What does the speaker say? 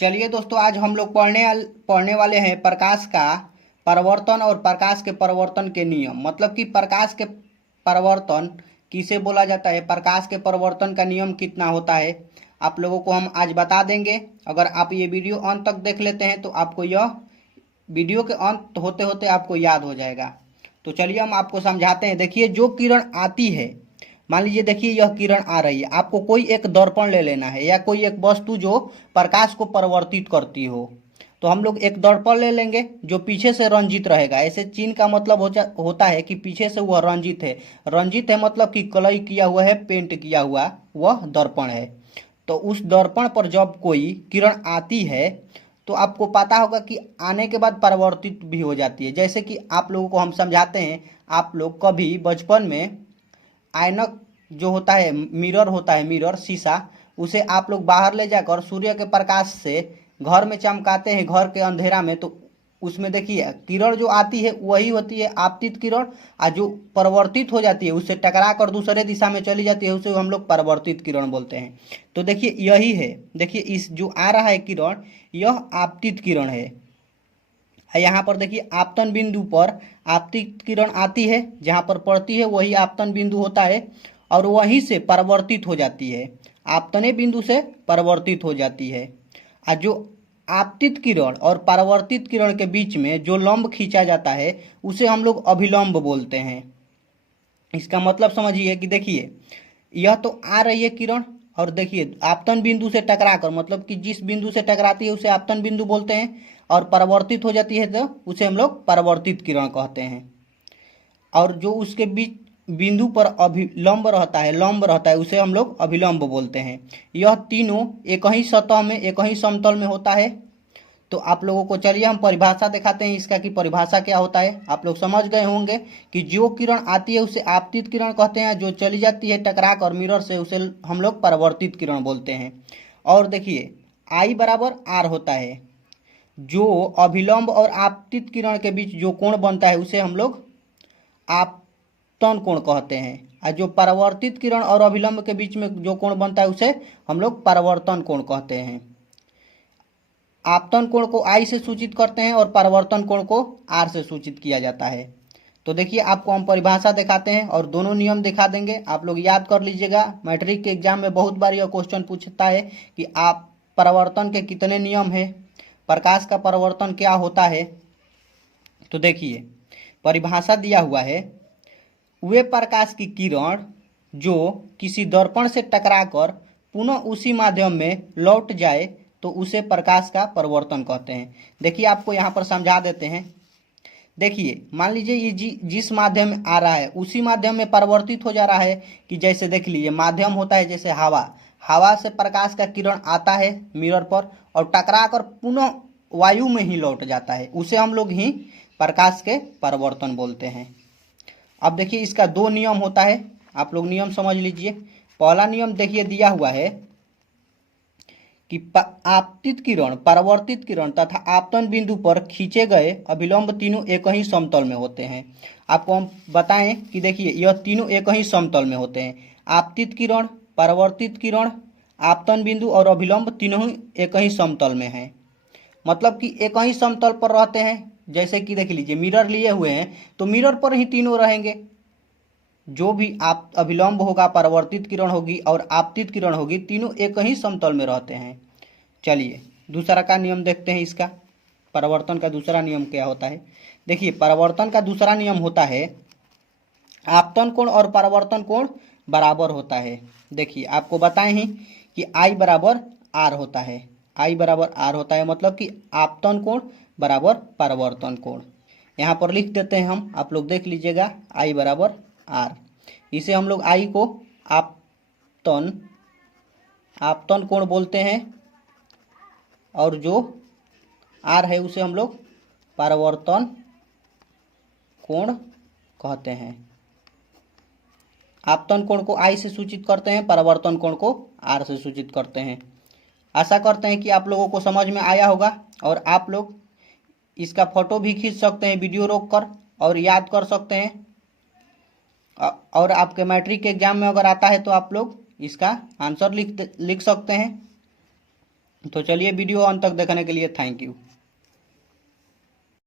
चलिए दोस्तों, आज हम लोग पढ़ने वाले हैं प्रकाश का परावर्तन और प्रकाश के परावर्तन के नियम। मतलब कि प्रकाश के परावर्तन किसे बोला जाता है, प्रकाश के परावर्तन का नियम कितना होता है, आप लोगों को हम आज बता देंगे। अगर आप ये वीडियो अंत तक देख लेते हैं तो आपको यह वीडियो के अंत होते होते आपको याद हो जाएगा। तो चलिए हम आपको समझाते हैं। देखिए, जो किरण आती है, मान लीजिए देखिए यह किरण आ रही है, आपको कोई एक दर्पण ले लेना है या कोई एक वस्तु जो प्रकाश को परावर्तित करती हो। तो हम लोग एक दर्पण ले लेंगे जो पीछे से रंजित रहेगा। ऐसे चिन्ह का मतलब होता है कि पीछे से वह रंजित है। रंजित है मतलब कि कलई किया हुआ है, पेंट किया हुआ वह दर्पण है। तो उस दर्पण पर जब कोई किरण आती है तो आपको पता होगा कि आने के बाद परावर्तित भी हो जाती है। जैसे कि आप लोगों को हम समझाते हैं, आप लोग कभी बचपन में ऐनक जो होता है, मिरर होता है, मिरर शीशा, उसे आप लोग बाहर ले जाकर सूर्य के प्रकाश से घर में चमकाते हैं, घर के अंधेरा में। तो उसमें देखिए किरण जो आती है वही होती है आपतित किरण, और जो परावर्तित हो जाती है उससे टकरा कर दूसरे दिशा में चली जाती है उसे हम लोग परावर्तित किरण बोलते हैं। तो देखिए यही है, देखिए इस जो आ रहा है किरण, यह आपतित किरण है। यहाँ पर देखिए आपतन बिंदु पर आपतित किरण आती है, जहाँ पर पड़ती है वही आपतन बिंदु होता है और वहीं से परावर्तित हो जाती है, आपतने बिंदु से परावर्तित हो जाती है। और जो आपतित किरण और परावर्तित किरण के बीच में जो लंब खींचा जाता है उसे हम लोग अभिलंब बोलते हैं। इसका मतलब समझिए कि देखिए यह तो आ रही है किरण, और देखिए आपतन बिंदु से टकराकर, मतलब कि जिस बिंदु से टकराती है उसे आपतन बिंदु बोलते हैं, और परावर्तित हो जाती है तो उसे हम लोग परावर्तित किरण कहते हैं। और जो उसके बीच बिंदु पर अभिलंब रहता है, लंब रहता है, उसे हम लोग अभिलंब बोलते हैं। यह तीनों एक ही सतह में, एक ही समतल में होता है। तो आप लोगों को चलिए हम परिभाषा दिखाते हैं इसका, कि परिभाषा क्या होता है। आप लोग समझ गए होंगे कि जो किरण आती है उसे आपतित किरण कहते हैं, जो चली जाती है टकरा कर मिरर से उसे हम लोग परावर्तित किरण बोलते हैं। और देखिए आई बराबर आर होता है, जो अभिलंब और आपतित किरण के बीच जो कोण बनता है उसे हम लोग आपतन कोण कहते हैं, और जो परावर्तित किरण और अभिलंब के बीच में जो कोण बनता है उसे हम लोग परावर्तन कोण कहते हैं। आपतन कोण को आई से सूचित करते हैं और परावर्तन कोण को आर से सूचित किया जाता है। तो देखिए आपको हम परिभाषा दिखाते हैं और दोनों नियम दिखा देंगे, आप लोग याद कर लीजिएगा। मैट्रिक के एग्जाम में बहुत बार यह क्वेश्चन पूछता है कि आप परावर्तन के कितने नियम है, प्रकाश का परावर्तन क्या होता है। तो देखिए परिभाषा दिया हुआ है, वे प्रकाश की किरण जो किसी दर्पण से टकराकर पुनः उसी माध्यम में लौट जाए तो उसे प्रकाश का परावर्तन कहते हैं। देखिए आपको यहाँ पर समझा देते हैं। देखिए मान लीजिए ये जिस माध्यम में आ रहा है उसी माध्यम में परिवर्तित हो जा रहा है। कि जैसे देख लीजिए माध्यम होता है जैसे हवा, हवा से प्रकाश का किरण आता है मिरर पर और टकरा कर पुनः वायु में ही लौट जाता है, उसे हम लोग ही प्रकाश के परावर्तन बोलते हैं। अब देखिए इसका दो नियम होता है, आप लोग नियम समझ लीजिए। पहला नियम देखिए दिया हुआ है कि आपतित किरण, परावर्तित किरण तथा आपतन बिंदु पर खींचे गए अभिलंब तीनों एक ही समतल में होते हैं। आपको हम बताएं कि देखिए यह तीनों एक ही समतल में होते हैं। आपतित किरण, परावर्तित किरण, आपतन बिंदु और अभिलंब तीनों ही एक ही समतल में हैं। मतलब कि एक ही समतल पर रहते हैं। जैसे कि देख लीजिए मिरर लिए हुए हैं तो मिरर पर ही तीनों रहेंगे। जो भी आप अभिलंब होगा, परावर्तित किरण होगी और आपतित किरण होगी, तीनों एक ही समतल में रहते हैं। चलिए दूसरा का नियम देखते हैं। इसका परावर्तन का दूसरा नियम क्या होता है। देखिए परावर्तन का दूसरा नियम होता है आपतन कोण और परावर्तन कोण बराबर होता है। देखिए आपको बताएं ही कि आई बराबर आर होता है, आई बराबर आर होता है, मतलब कि आपतन कोण बराबर परावर्तन कोण। यहाँ पर लिख देते हैं हम, आप लोग देख लीजिएगा, आई बराबर आर। इसे हम लोग आई को आपतन आपतन कोण बोलते हैं और जो आर है उसे हम लोग परावर्तन कोण कहते हैं। आपतन कोण को आई से सूचित करते हैं, परावर्तन कोण को आर से सूचित करते हैं। आशा करते हैं कि आप लोगों को समझ में आया होगा और आप लोग इसका फोटो भी खींच सकते हैं वीडियो रोककर और याद कर सकते हैं। और आपके मैट्रिक के एग्जाम में अगर आता है तो आप लोग इसका आंसर लिख सकते हैं। तो चलिए, वीडियो अंत तक देखने के लिए थैंक यू।